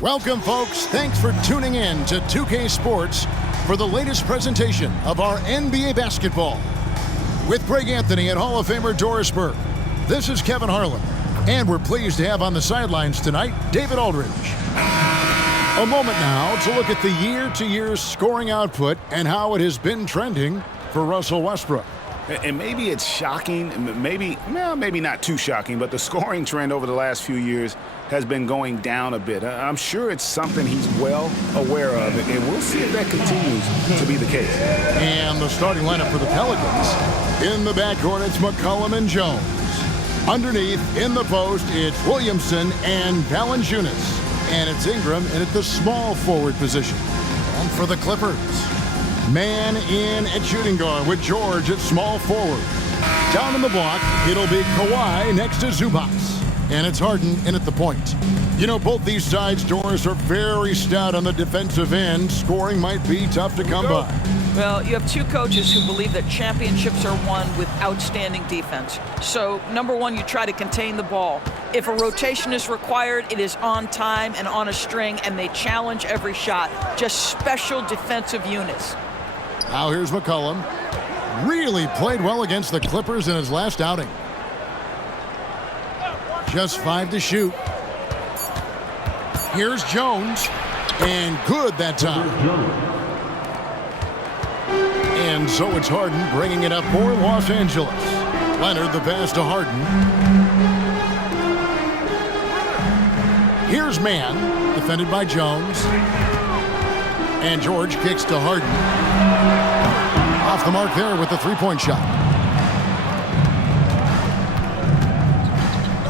Welcome, folks. Thanks for tuning in to 2K Sports for the latest presentation of our NBA basketball. With Greg Anthony and Hall of Famer Doris Burke, this is Kevin Harlan, and we're pleased to have on the sidelines tonight David Aldridge. A moment now to look at the year-to-year scoring output and how it has been trending for Russell Westbrook. And maybe it's shocking, maybe not too shocking, but the scoring trend over the last few years has been going down a bit. I'm sure it's something he's well aware of, and we'll see if that continues to be the case. And the starting lineup for the Pelicans. In the backcourt, it's McCollum and Jones. Underneath, in the post, it's Williamson and Valanciunas. And it's Ingram in at the small forward position. And for the Clippers, man in at shooting guard with George at small forward. Down in the block, it'll be Kawhi next to Zubac. And it's Harden in at the point. You know, both these sides, Doris, are very stout on the defensive end. Scoring might be tough to come by. Well, you have two coaches who believe that championships are won with outstanding defense. So, number one, you try to contain the ball. If a rotation is required, it is on time and on a string, and they challenge every shot. Just special defensive units. Now here's McCollum. Really played well against the Clippers in his last outing. Just 5 to shoot. Here's Jones. And good that time. And so it's Harden bringing it up for Los Angeles. Leonard the pass to Harden. Here's Man, defended by Jones. And George kicks to Harden. Off the mark there with the three-point shot.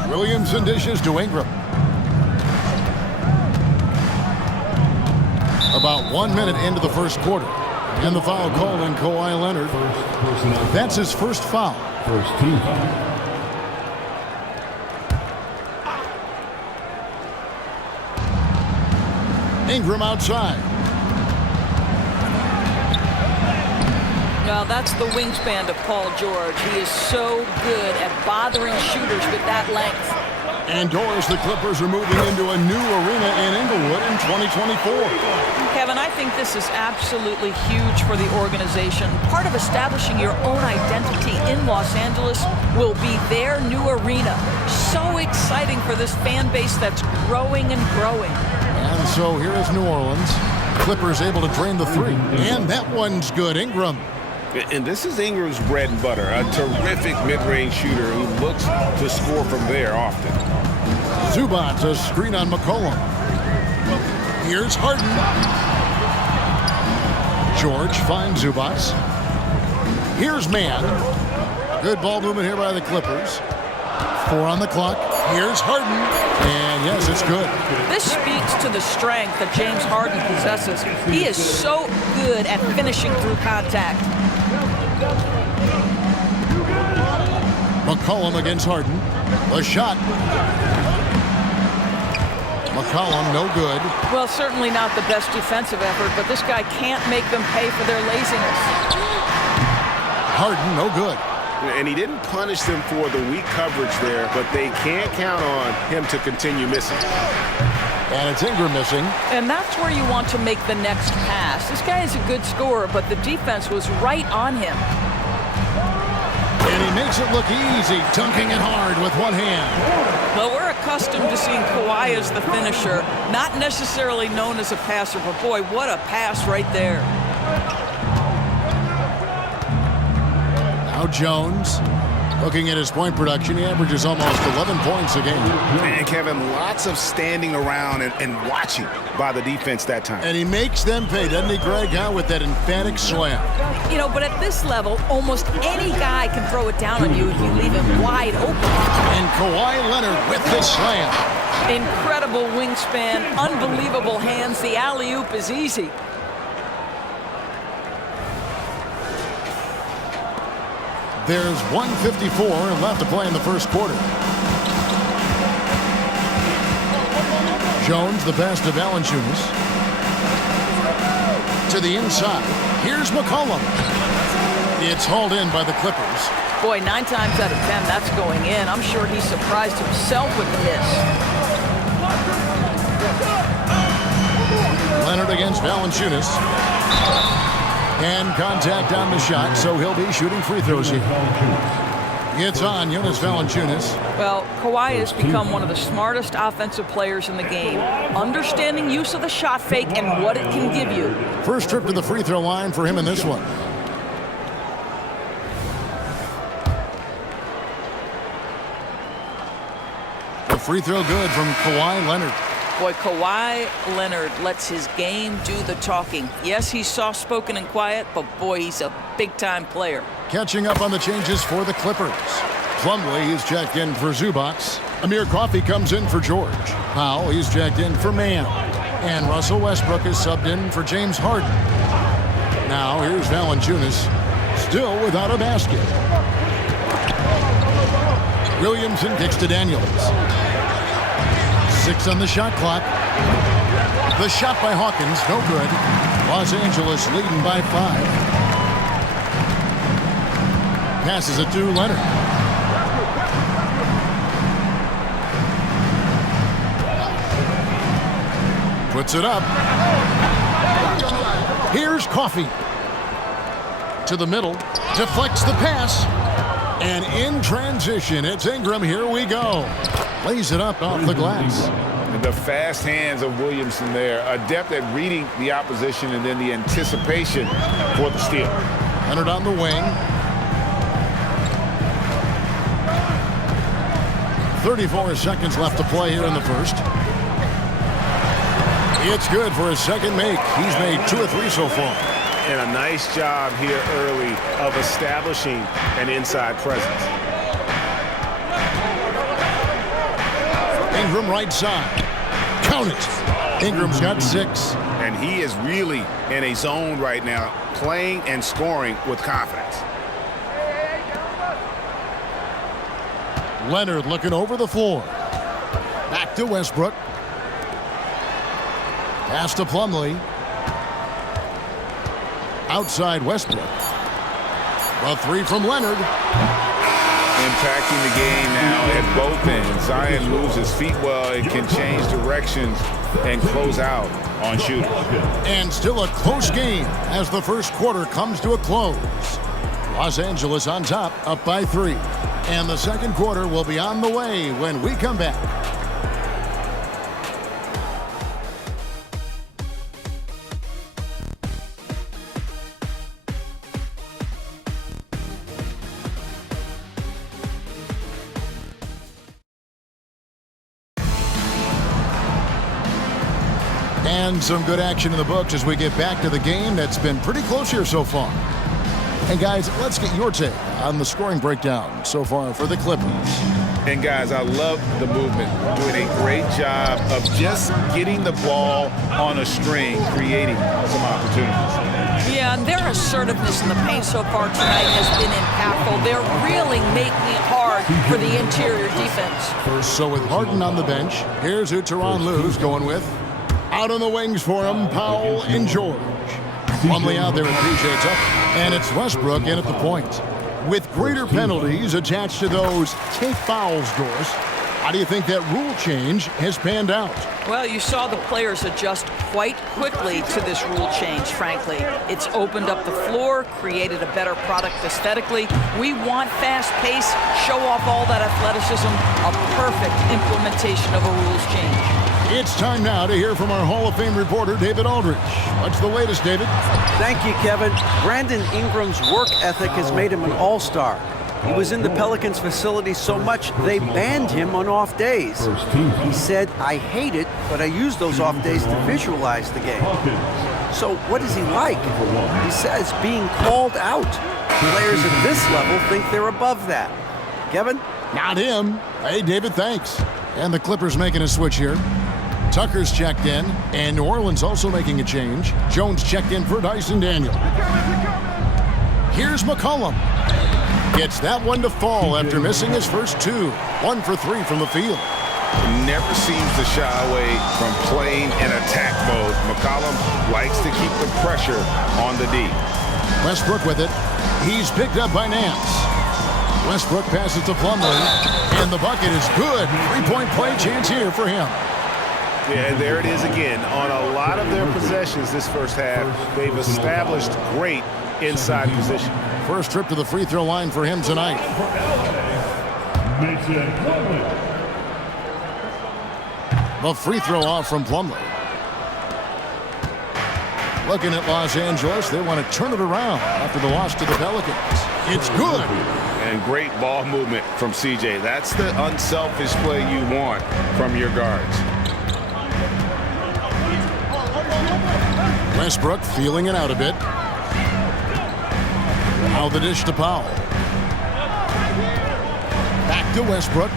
Williamson dishes to Ingram. About 1 minute into the first quarter. And the foul called on Kawhi Leonard. That's his first foul. First team foul. Ingram outside. Well, that's the wingspan of Paul George. He is so good at bothering shooters with that length. And Doris, the Clippers are moving into a new arena in Inglewood in 2024. Kevin, I think this is absolutely huge for the organization. Part of establishing your own identity in Los Angeles will be their new arena. So exciting for this fan base that's growing and growing. And so here is New Orleans. Clippers able to drain the three. And that one's good. Ingram. And this is Ingram's bread and butter, a terrific mid-range shooter who looks to score from there often. Zubac, a screen on McCollum. Here's Harden. George finds Zubac. Here's Man. Good ball movement here by the Clippers. 4 on the clock. Here's Harden. And yes, it's good. This speaks to the strength that James Harden possesses. He is so good at finishing through contact. McCollum against Harden. The shot. McCollum, no good. Well, certainly not the best defensive effort, but this guy can't make them pay for their laziness. Harden, no good. And he didn't punish them for the weak coverage there, but they can't count on him to continue missing. And it's Ingram missing. And that's where you want to make the next pass. This guy is a good scorer, but the defense was right on him. And he makes it look easy, dunking it hard with one hand. Well, we're accustomed to seeing Kawhi as the finisher, not necessarily known as a passer, but boy, what a pass right there. Now Jones Looking at his point production, he averages almost 11 points a game. And Kevin, lots of standing around and watching by the defense that time. And he makes them pay, doesn't he, Greg, with that emphatic slam. You know, but at this level, almost any guy can throw it down on you if you leave him wide open. And Kawhi Leonard with the slam. Incredible wingspan, unbelievable hands. The alley-oop is easy. There's 1:54 left to play in the first quarter. Jones, the pass to Valanciunas. To the inside. Here's McCollum. It's hauled in by the Clippers. Boy, 9 times out of 10, that's going in. I'm sure he surprised himself with the miss. Leonard against Valanciunas. And contact on the shot, so he'll be shooting free throws here. It's on Jonas Valanciunas. Well, Kawhi has become one of the smartest offensive players in the game, understanding use of the shot fake and what it can give you. First trip to the free throw line for him in this one. The free throw good from Kawhi Leonard. Boy, Kawhi Leonard lets his game do the talking. Yes, he's soft-spoken and quiet, but boy, he's a big-time player. Catching up on the changes for the Clippers. Plumlee is checked in for Zubac. Amir Coffey comes in for George. Powell, he's checked in for Mann. And Russell Westbrook is subbed in for James Harden. Now here's Valanciunas, still without a basket. Williamson kicks to Daniels. 6 on the shot clock. The shot by Hawkins, no good. Los Angeles leading by 5. Passes it to Leonard. Puts it up. Here's Coffey. To the middle. Deflects the pass. And in transition, it's Ingram. Here we go. Lays it up off the glass. The fast hands of Williamson there. Adept at reading the opposition and then the anticipation for the steal. Leonard on the wing. 34 seconds left to play here in the first. It's good for his second make. He's made 2 or 3 so far. And a nice job here early of establishing an inside presence. Ingram right side. Count it. Ingram's got 6. And he is really in a zone right now, playing and scoring with confidence. Leonard looking over the floor. Back to Westbrook. Pass to Plumlee. Outside Westbrook. A 3 from Leonard. Impacting the game now at both ends. Zion moves his feet well and can change directions and close out on shooters. And still a close game as the first quarter comes to a close. Los Angeles on top, up by 3. And the second quarter will be on the way when we come back. And some good action in the books as we get back to the game that's been pretty close here so far. And guys, let's get your take on the scoring breakdown so far for the Clippers. And guys, I love the movement. Doing a great job of just getting the ball on a string, creating some opportunities. Yeah, and their assertiveness in the paint so far tonight has been impactful. They're really making it hard for the interior defense. So with Harden on the bench, here's who Tyronn Lue's going with. Out on the wings for him, Powell and George. Plumlee out there with PJ Tucker. And it's Westbrook in at the point. With greater penalties attached to those take fouls, Doris, how do you think that rule change has panned out? Well, you saw the players adjust quite quickly to this rule change, frankly. It's opened up the floor, created a better product aesthetically. We want fast pace, show off all that athleticism, a perfect implementation of a rules change. It's time now to hear from our Hall of Fame reporter, David Aldridge. What's the latest, David? Thank you, Kevin. Brandon Ingram's work ethic has made him an all-star. He was in the Pelicans facility so much they banned him on off days. He said, "I hate it, but I use those off days to visualize the game." So what is he like? He says being called out. Players at this level think they're above that. Kevin? Not him. Hey, David, thanks. And the Clippers making a switch here. Tucker's checked in, and New Orleans also making a change. Jones checked in for Dyson Daniel. Here's McCollum. Gets that one to fall after missing his first two. 1 for 3 from the field. Never seems to shy away from playing in attack mode. McCollum likes to keep the pressure on the D. Westbrook with it. He's picked up by Nance. Westbrook passes to Plumlee, and the bucket is good. 3-point play chance here for him. Yeah, there it is again. On a lot of their possessions this first half, they've established great inside position. First trip to the free throw line for him tonight. The free throw off from Plumlee. Looking at Los Angeles, they want to turn it around after the loss to the Pelicans. It's good. And great ball movement from CJ. That's the unselfish play you want from your guards. Westbrook feeling it out a bit. Now the dish to Powell. Back to Westbrook.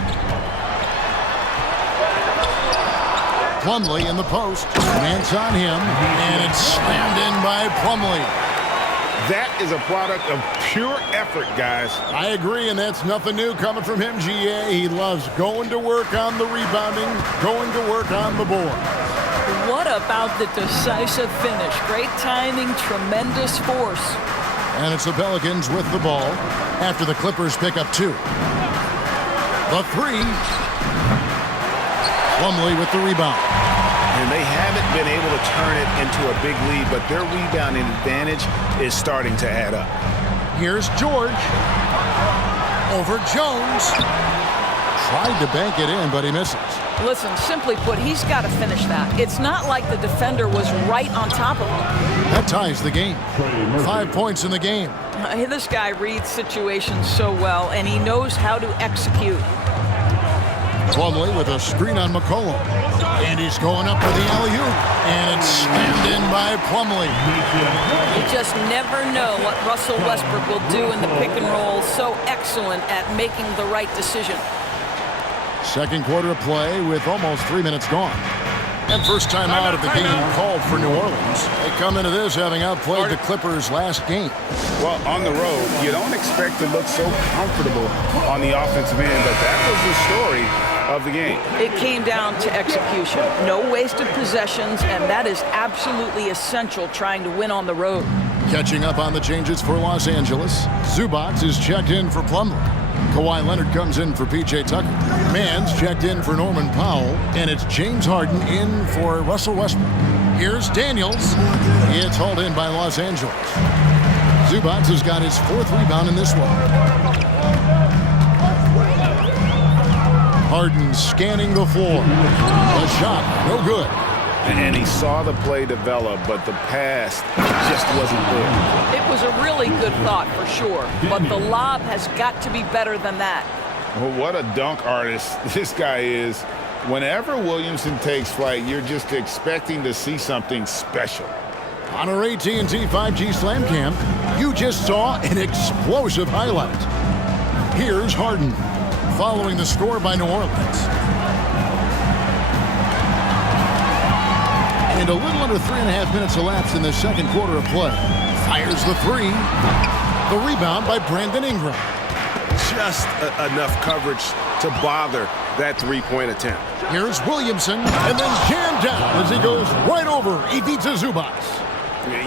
Plumlee in the post. Nance on him, and it's slammed in by Plumlee. That is a product of pure effort, guys. I agree, and that's nothing new coming from him, GA. He loves going to work on the rebounding, going to work on the board. What about the decisive finish? Great timing, tremendous force. And it's the Pelicans with the ball after the Clippers pick up 2. The 3. Plumlee with the rebound. And they haven't been able to turn it into a big lead, but their rebounding advantage is starting to add up. Here's George. Over Jones. Tried to bank it in, but he misses. Listen, simply put, he's got to finish that. It's not like the defender was right on top of him. That ties the game. 5 points in the game. This guy reads situations so well, and he knows how to execute. Plumlee with a screen on McCollum. And he's going up for the alley-oop. And it's slammed in by Plumlee. You just never know what Russell Westbrook will do in the pick and roll. So excellent at making the right decision. Second quarter of play with almost 3 minutes gone. And first time out of the game called for New Orleans. They come into this having outplayed the Clippers last game. Well, on the road, you don't expect to look so comfortable on the offensive end, but that was the story of the game. It came down to execution. No wasted possessions, and that is absolutely essential trying to win on the road. Catching up on the changes for Los Angeles. Zubac is checked in for Plumlee. Kawhi Leonard comes in for P.J. Tucker. Mann's checked in for Norman Powell. And it's James Harden in for Russell Westbrook. Here's Daniels. It's hauled in by Los Angeles. Zubac has got his 4th rebound in this one. Harden scanning the floor. The shot, no good. And he saw the play develop, but the pass just wasn't there. It was a really good thought for sure, but the lob has got to be better than that. Well, what a dunk artist this guy is. Whenever Williamson takes flight, you're just expecting to see something special. On our AT&T 5G Slam Cam, you just saw an explosive highlight. Here's Harden, following the score by New Orleans. And a little under 3.5 minutes elapsed in the second quarter of play. Fires the 3. The rebound by Brandon Ingram. Just enough coverage to bother that three-point attempt. Here's Williamson, and then jammed down as he goes right over Ivica Zubac.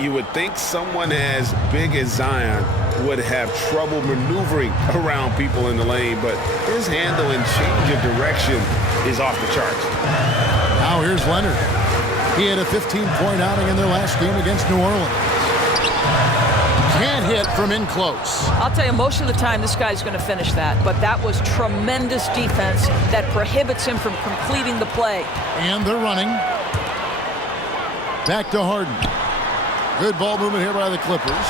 You would think someone as big as Zion would have trouble maneuvering around people in the lane, but his handle and change of direction is off the charts. Now here's Leonard. He had a 15-point outing in their last game against New Orleans. Can't hit from in close. I'll tell you, most of the time this guy's going to finish that, but that was tremendous defense that prohibits him from completing the play. And they're running. Back to Harden. Good ball movement here by the Clippers.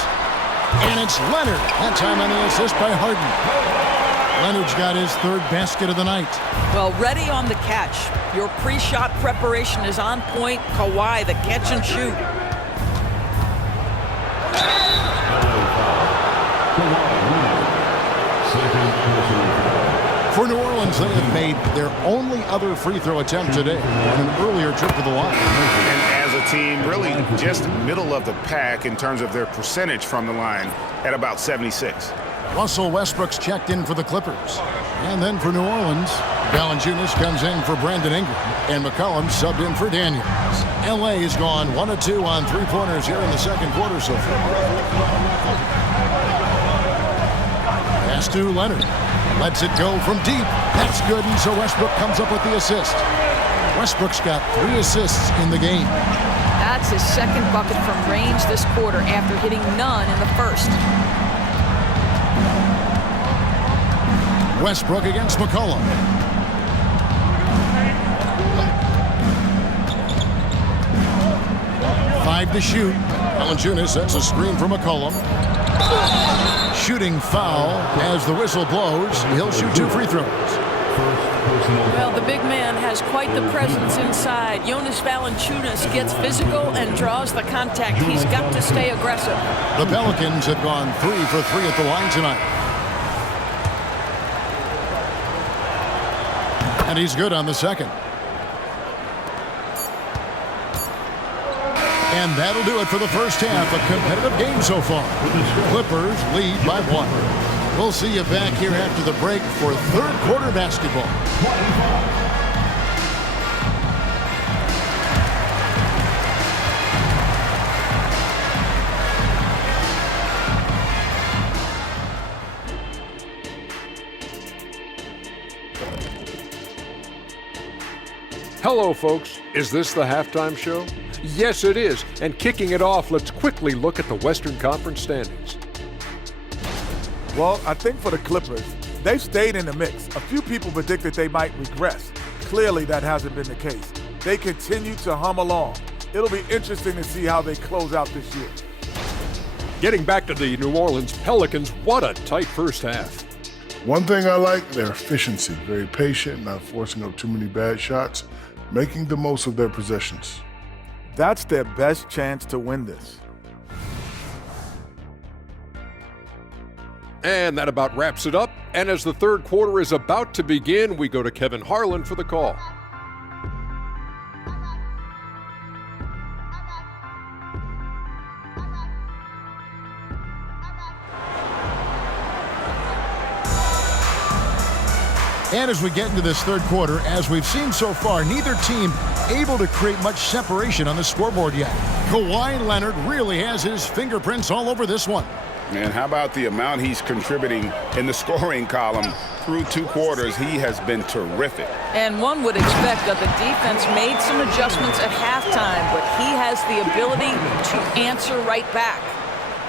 And it's Leonard. That time on the assist by Harden. Leonard's got his third basket of the night. Well, ready on the catch. Your pre-shot preparation is on point. Kawhi, the catch and shoot. For New Orleans, they have made their only other free throw attempt today on an earlier trip to the line. And as a team, really just middle of the pack in terms of their percentage from the line at about 76. Russell Westbrook's checked in for the Clippers. And then for New Orleans, Valanciunas comes in for Brandon Ingram, and McCollum subbed in for Daniels. L.A. has gone 1 of 2 on three-pointers here in the second quarter so far. Pass to Leonard. Lets it go from deep. That's good, and so Westbrook comes up with the assist. Westbrook's got 3 assists in the game. That's his second bucket from range this quarter after hitting none in the first. Westbrook against McCollum. Five to shoot. Valanciunas sets a screen for McCollum. Shooting foul as the whistle blows. He'll shoot 2 free throws. Well, the big man has quite the presence inside. Jonas Valanciunas gets physical and draws the contact. He's got to stay aggressive. The Pelicans have gone 3 for 3 at the line tonight. And he's good on the second. And that'll do it for the first half. A competitive game so far. Clippers lead by 1. We'll see you back here after the break for third quarter basketball. Hello, folks. Is this the halftime show? Yes, it is. And kicking it off, let's quickly look at the Western Conference standings. Well, I think for the Clippers, they've stayed in the mix. A few people predicted they might regress. Clearly, that hasn't been the case. They continue to hum along. It'll be interesting to see how they close out this year. Getting back to the New Orleans Pelicans, what a tight first half. One thing I like, their efficiency. Very patient, not forcing up too many bad shots, making the most of their possessions. That's their best chance to win this. And that about wraps it up. And as the third quarter is about to begin, we go to Kevin Harlan for the call. And as we get into this third quarter, as we've seen so far, neither team able to create much separation on the scoreboard yet. Kawhi Leonard really has his fingerprints all over this one. And how about the amount he's contributing in the scoring column through 2 quarters? He has been terrific. And one would expect that the defense made some adjustments at halftime, but he has the ability to answer right back.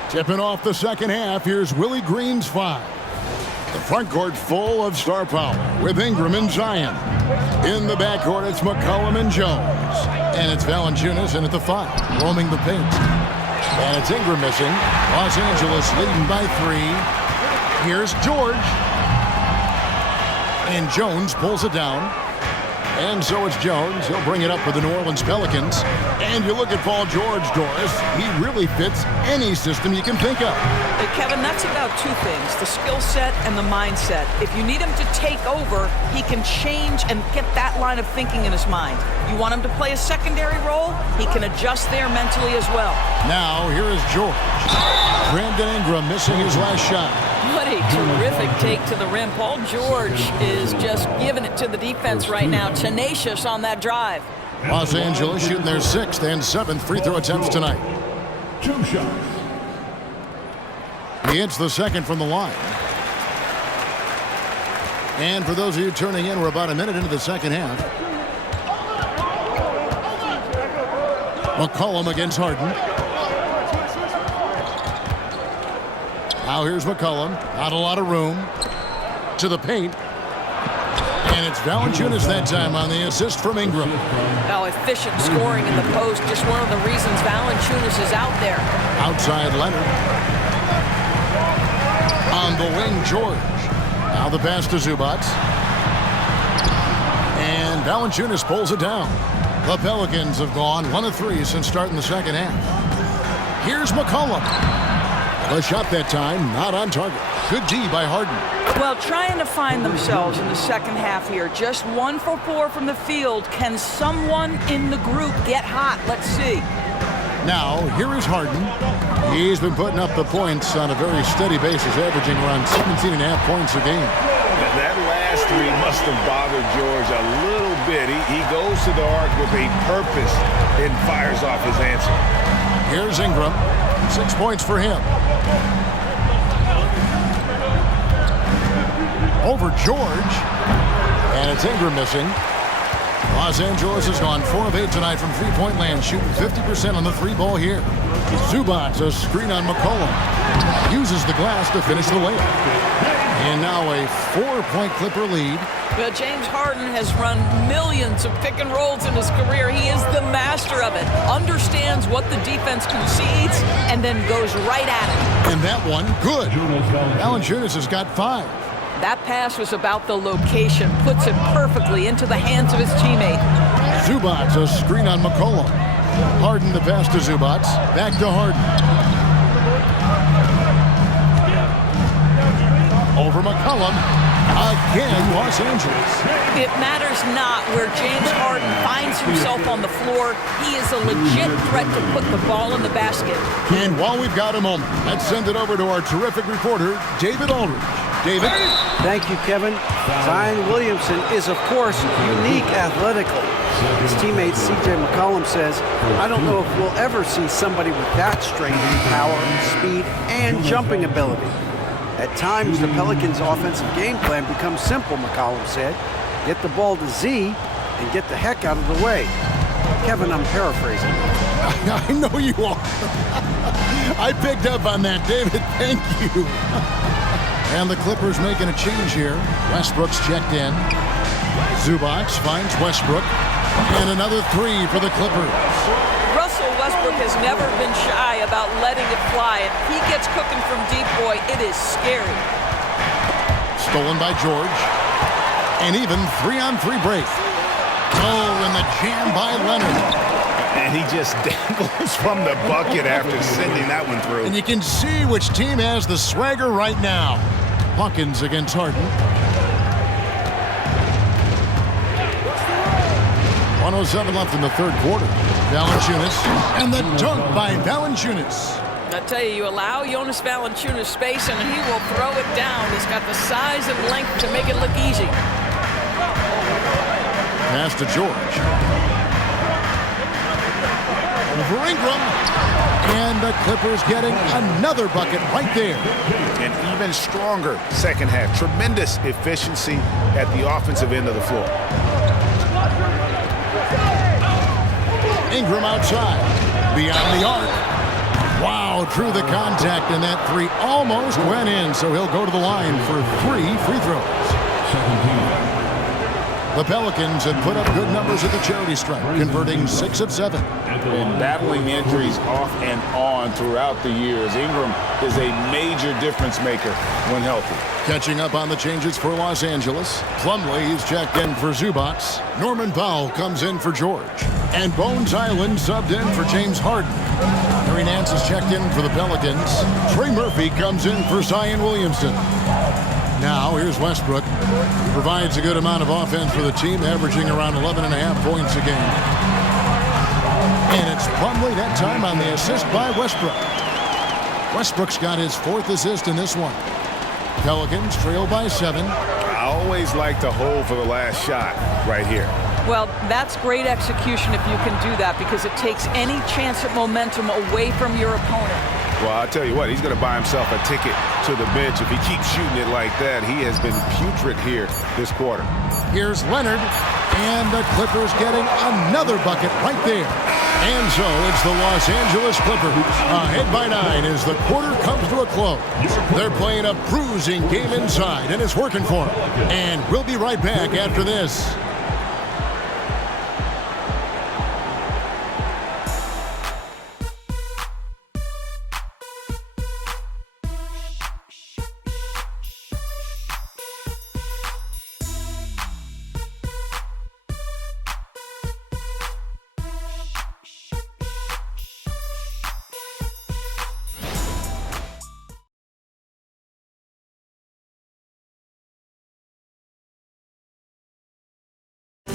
Tipping off the second half, here's Willie Green's 5. The front court full of star power with Ingram and Zion. In the backcourt, it's McCollum and Jones. And it's Valanciunas in at the 5, roaming the paint. And it's Ingram missing. Los Angeles leading by 3. Here's George. And Jones pulls it down. And so it's Jones. He'll bring it up for the New Orleans Pelicans. And you look at Paul George, Doris. He really fits any system you can think of. Hey, Kevin, that's about 2 things, the skill set and the mindset. If you need him to take over, he can change and get that line of thinking in his mind. You want him to play a secondary role, he can adjust there mentally as well. Now, here is George. Brandon Ingram missing his last shot. What a terrific take to the rim. Paul George is just giving it to the defense right now. Tenacious on that drive. Los Angeles shooting their 6th and 7th free throw attempts tonight. 2 shots. He hits the second from the line. And for those of you turning in, we're about a minute into the second half. McCollum against Harden. Now here's McCollum. Not a lot of room. To the paint. And it's Valanciunas that time on the assist from Ingram. Oh, efficient scoring in the post. Just one of the reasons Valanciunas is out there. Outside Leonard. On the wing, George. Now the pass to Zubac. And Valanciunas pulls it down. The Pelicans have gone 1 of 3 since starting the second half. Here's McCollum. The shot that time, not on target. Good D by Harden. Well, trying to find themselves in the second half here. Just 1 for 4 from the field. Can someone in the group get hot? Let's see. Now, here is Harden. He's been putting up the points on a very steady basis, averaging around 17.5 points a game. That last three must have bothered George a little bit. He goes to the arc with a purpose and fires off his answer. Here's Ingram. 6 points for him. Over George. And it's Ingram missing. Los Angeles has gone 4 of 8 tonight from three-point land, shooting 50% on the 3-ball here. Zubac, a screen on McCollum. Uses the glass to finish the layup. And now a 4-point Clipper lead. Well, James Harden has run millions of pick and rolls in his career. He is the master of it. Understands what the defense concedes and then goes right at it. And that one, good. Valanciunas has got 5. That pass was about the location. Puts it perfectly into the hands of his teammate. Zubac, a screen on McCollum. Harden the pass to Zubac. Back to Harden. Over McCollum. Again, Los Angeles. It matters not where James Harden finds himself on the floor. He is a legit threat to put the ball in the basket. And while we've got a moment, let's send it over to our terrific reporter, David Aldridge. David? Thank you, Kevin. Zion Williamson is, of course, unique athletically. His teammate C.J. McCollum says, I don't know if we'll ever see somebody with that strength, power, speed, and jumping ability. At times, the Pelicans' offensive game plan becomes simple, McCollum said. Get the ball to Z and get the heck out of the way. Kevin, I'm paraphrasing. I know you are. I picked up on that, David. Thank you. And the Clippers making a change here. Westbrook's checked in. Zubac finds Westbrook. And another 3 for the Clippers. Russell Westbrook has never been shy about letting it fly. If he gets cooking from deep, boy, it is scary. Stolen by George. And even 3-on-3 break. Oh, and the jam by Leonard. And he just dangles from the bucket after sending that one through. And you can see which team has the swagger right now. Hawkins against Harden. 1:07 left in the third quarter. Valanciunas. And the dunk by Valanciunas. I tell you, you allow Jonas Valanciunas space and he will throw it down. He's got the size and length to make it look easy. Pass to George. Over Ingram. And the Clippers getting another bucket right there. An even stronger second half. Tremendous efficiency at the offensive end of the floor. Ingram outside. Beyond the arc. Wow, drew the contact, and that 3 almost went in, so he'll go to the line for 3 free throws. The Pelicans have put up good numbers at the charity stripe, converting 6 of 7. And battling injuries off and on throughout the years. Ingram is a major difference maker when healthy. Catching up on the changes for Los Angeles. Plumlee is checked in for Zubac. Norman Powell comes in for George. And Bones Island subbed in for James Harden. Harry Nance is checked in for the Pelicans. Trey Murphy comes in for Zion Williamson. Now, here's Westbrook. He provides a good amount of offense for the team, averaging around 11.5 points a game. And it's Plumlee that time on the assist by Westbrook. Westbrook's got his 4th assist in this one. Pelicans trail by 7. I always like to hold for the last shot right here. Well, that's great execution if you can do that because it takes any chance at momentum away from your opponent. Well, I'll tell you what, he's going to buy himself a ticket to the bench if he keeps shooting it like that. He has been putrid here this quarter. Here's Leonard, and the Clippers getting another bucket right there. And so it's the Los Angeles Clippers ahead by 9 as the quarter comes to a close. They're playing a bruising game inside, and it's working for them. And we'll be right back after this.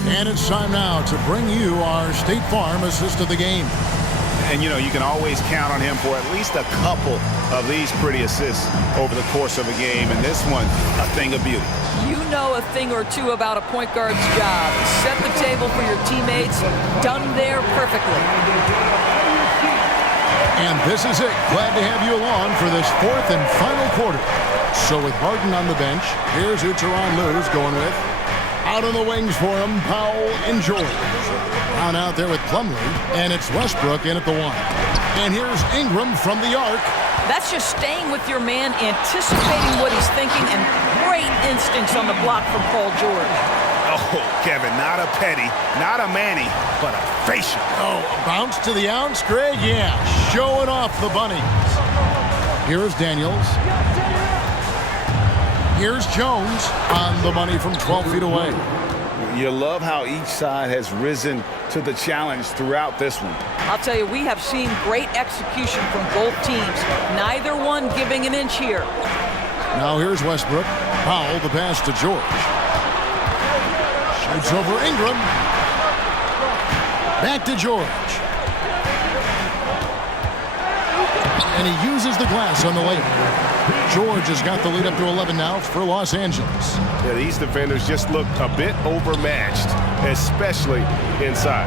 And it's time now to bring you our State Farm assist of the game. And, you know, you can always count on him for at least a couple of these pretty assists over the course of a game. And this one, a thing of beauty. You know a thing or two about a point guard's job. Set the table for your teammates. Done there perfectly. And this is it. Glad to have you along for this fourth and final quarter. So with Harden on the bench, here's who Tyronn Lue's going with. Out on the wings for him, Powell and George. On out there with Plumlee, and it's Westbrook in at the one. And here's Ingram from the arc. That's just staying with your man, anticipating what he's thinking, and great instincts on the block from Paul George. Oh, Kevin, not a petty, not a Manny, but a facial. Oh, a bounce to the ounce, Greg? Yeah, showing off the bunnies. Here's Daniels. Here's Jones on the money from 12 feet away. You love how each side has risen to the challenge throughout this one. I'll tell you, we have seen great execution from both teams. Neither one giving an inch here. Now here's Westbrook. Powell, the pass to George. Shoots over Ingram. Back to George. And he uses the glass on the layup. George has got the lead up to 11 now for Los Angeles. Yeah, these defenders just look a bit overmatched, especially inside.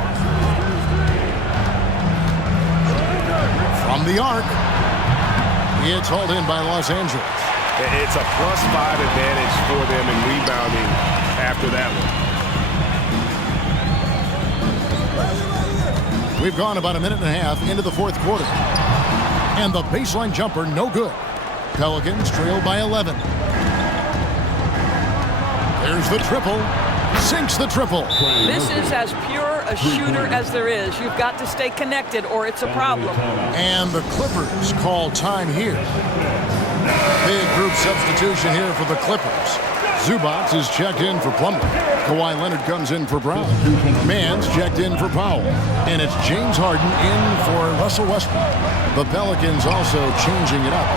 From the arc, it's hauled in by Los Angeles. It's a +5 advantage for them in rebounding after that one. We've gone about a minute and a half into the fourth quarter. And the baseline jumper, no good. Pelicans trail by 11. There's the triple. Sinks the triple. This is as pure a shooter as there is. You've got to stay connected or it's a problem. And the Clippers call time here. Big group substitution here for the Clippers. Zubac is checked in for Plumlee. Kawhi Leonard comes in for Brown. Mann's checked in for Powell. And it's James Harden in for Russell Westbrook. The Pelicans also changing it up.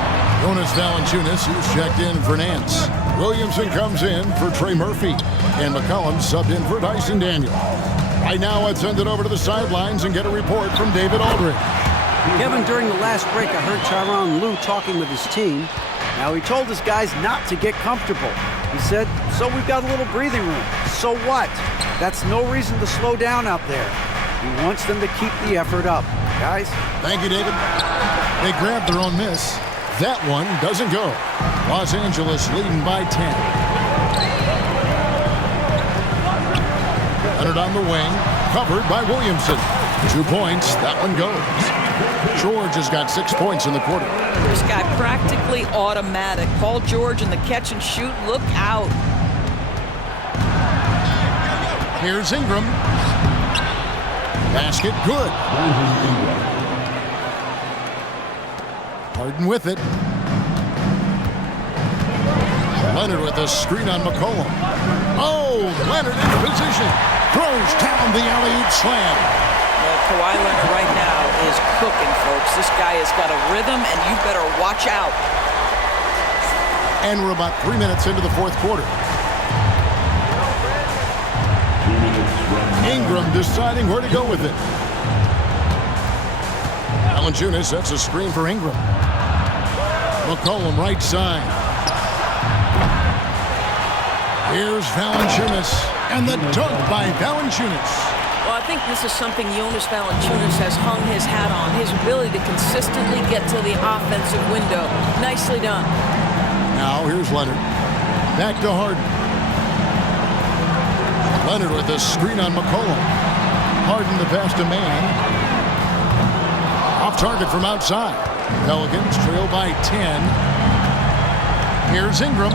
Jonas Valanciunas, who's checked in for Nance. Williamson comes in for Trey Murphy. And McCollum subbed in for Dyson Daniel. Right now, let's send it over to the sidelines and get a report from David Aldridge. Kevin, during the last break, I heard Tyronn Lue talking with his team. Now, he told his guys not to get comfortable. He said, so we've got a little breathing room. So what? That's no reason to slow down out there. He wants them to keep the effort up. Guys? Thank you, David. They grabbed their own miss. That one doesn't go. Los Angeles leading by 10. Leonard on the wing, covered by Williamson. 2 points, that one goes. George has got 6 points in the quarter. This guy practically automatic. Paul George in the catch and shoot. Look out. Here's Ingram. Basket good. Harden with it. Leonard with a screen on McCollum. Oh, Leonard in position. Throws down the alley-oop slam. Well, Kawhi Leonard right now is cooking, folks. This guy has got a rhythm, and you better watch out. And we're about 3 minutes into the fourth quarter. Ingram deciding where to go with it. Valanciunas sets a screen for Ingram. McCollum right side. Here's Valanciunas, and the dunk by Valanciunas. Well, I think this is something Jonas Valanciunas has hung his hat on, his ability to consistently get to the offensive window. Nicely done. Now here's Leonard. Back to Harden. Leonard with a screen on McCollum. Harden the pass to Mann. Off target from outside. Pelicans trail by 10. Here's Ingram.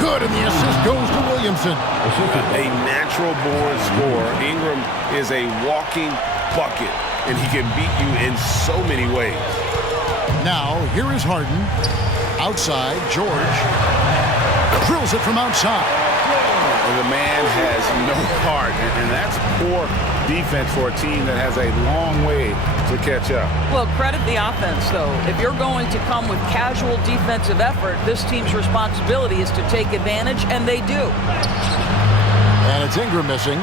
Good, and the assist goes to Williamson. A natural-born scorer. Ingram is a walking bucket, and he can beat you in so many ways. Now, here is Harden. Outside, George. Drills it from outside. The man has no heart, and that's poor defense for a team that has a long way to catch up. Well, credit the offense, though. If you're going to come with casual defensive effort, this team's responsibility is to take advantage, and they do. And it's Ingram missing.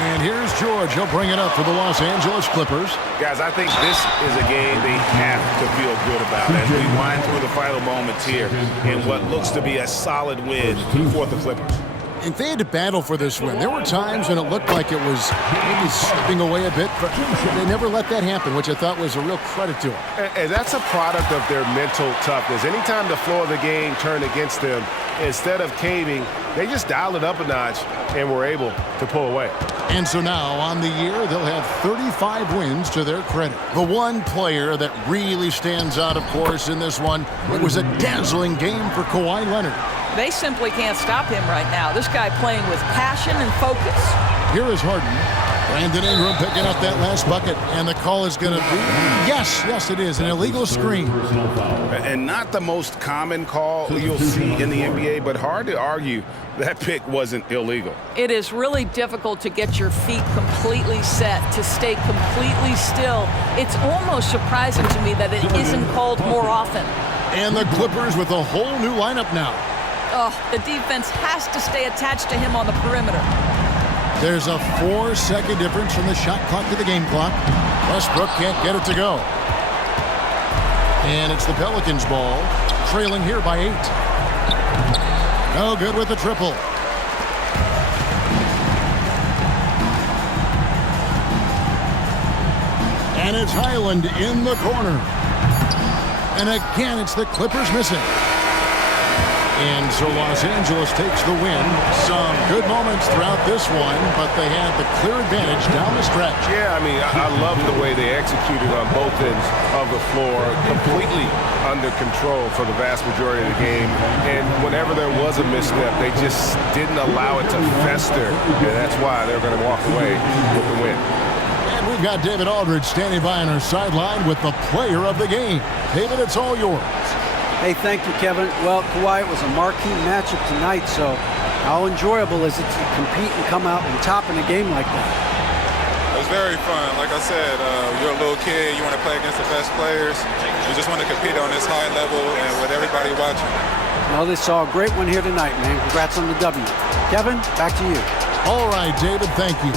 And here's George. He'll bring it up for the Los Angeles Clippers. Guys, I think this is a game they have to feel good about as we wind through the final moments here in what looks to be a solid win for the Clippers. If they had to battle for this win, there were times when it looked like it was maybe slipping away a bit, but they never let that happen, which I thought was a real credit to them. And that's a product of their mental toughness. Anytime the flow of the game turned against them, instead of caving, they just dialed it up a notch and were able to pull away. And so now, on the year, they'll have 35 wins to their credit. The one player that really stands out, of course, in this one, it was a dazzling game for Kawhi Leonard. They simply can't stop him right now. This guy playing with passion and focus. Here is Harden. Brandon Ingram picking up that last bucket, and the call is going to be, yes, it is, an illegal screen. And not the most common call you'll see in the NBA, but hard to argue that pick wasn't illegal. It is really difficult to get your feet completely set, to stay completely still. It's almost surprising to me that it isn't called more often. And the Clippers with a whole new lineup now. Oh, the defense has to stay attached to him on the perimeter. There's a 4-second difference from the shot clock to the game clock. Westbrook can't get it to go. And it's the Pelicans ball, trailing here by 8. No good with the triple. And it's Highland in the corner. And again, it's the Clippers missing. And so Los Angeles takes the win. Some good moments throughout this one, but they had the clear advantage down the stretch. Yeah, I mean, I love the way they executed on both ends of the floor, completely under control for the vast majority of the game. And whenever there was a misstep, they just didn't allow it to fester. And that's why they're going to walk away with the win. And we've got David Aldridge standing by on our sideline with the player of the game. David, it's all yours. Hey, thank you, Kevin. Well, Kawhi, it was a marquee matchup tonight, so how enjoyable is it to compete and come out on top in a game like that? It was very fun. Like I said, you're a little kid, you want to play against the best players. You just want to compete on this high level and with everybody watching. Well, they saw a great one here tonight, man. Congrats on the W. Kevin, back to you. All right, David, thank you.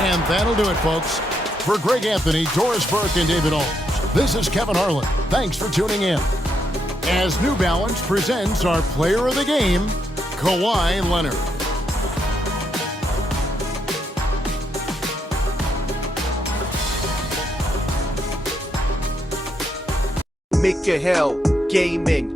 And that'll do it, folks. For Greg Anthony, Doris Burke, and David Aldridge, this is Kevin Harlan. Thanks for tuning in. As New Balance presents our player of the game, Kawhi Leonard. Make your hell gaming.